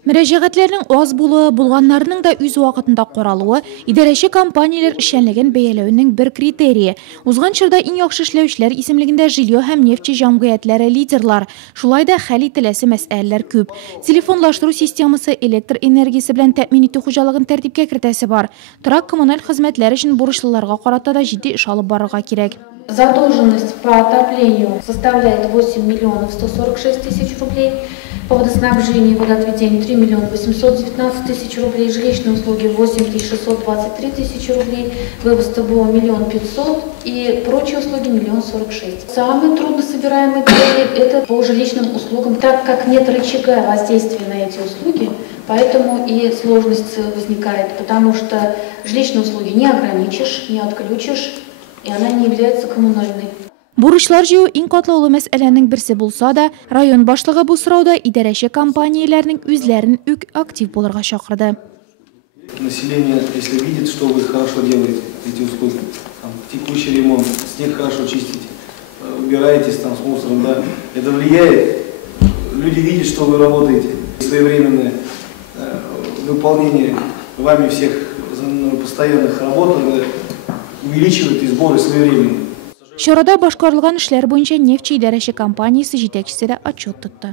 Мөрәҗәгатьләрнең аз булуы, булганнарның да үз вакытында каралуы идарәче компанияләр эшчәнлеген бәяләүнең бер критерие. Узган чорда иң яхшы эшләүчеләр исемлегендә жилье һәм нефть җәмгыятьләре лидерлар. Шулай да хәл ителәсе мәсьәләләр күп. Телефонлаштыру системасы, электр энергиясе белән тәэмин итү хуҗалыгын тәртипкә кертәсе бар. Торак коммуналь хезмәтләр өчен бурычлыларга карата да җитди эш алып барырга кирәк. Задолженность по отоплению составляет 8 миллионов 146 тысяч рублей. По водоснабжению и водоотведению 3 миллиона 819 тысяч рублей, жилищные услуги 8 623 тысячи рублей, вывоз ТБО 1 500 000 и прочие услуги 1 046 000. Самые труднособираемые доли это по жилищным услугам, так как нет рычага воздействия на эти услуги, поэтому и сложность возникает, потому что жилищные услуги не ограничишь, не отключишь, и она не является коммунальной. Бурычлар җыю иң катлаулы мәсьәләнең берсе булса да, район башлыгы бу сорауда идарәче компанияләрнең үзләрен үк актив булырга чакырды. Население, если видит, что вы хорошо делаете эти услуги, текущий ремонт, снег хорошо чистите, убираетесь там с мусором, да, это влияет. Люди видят, что вы работаете. Своевременное выполнение вами всех постоянных работ увеличивает и сборы своевременные. Чарада башкарылган эшләр буенча нефть идарәче компаниясе җитәкчесе дә отчет тотты.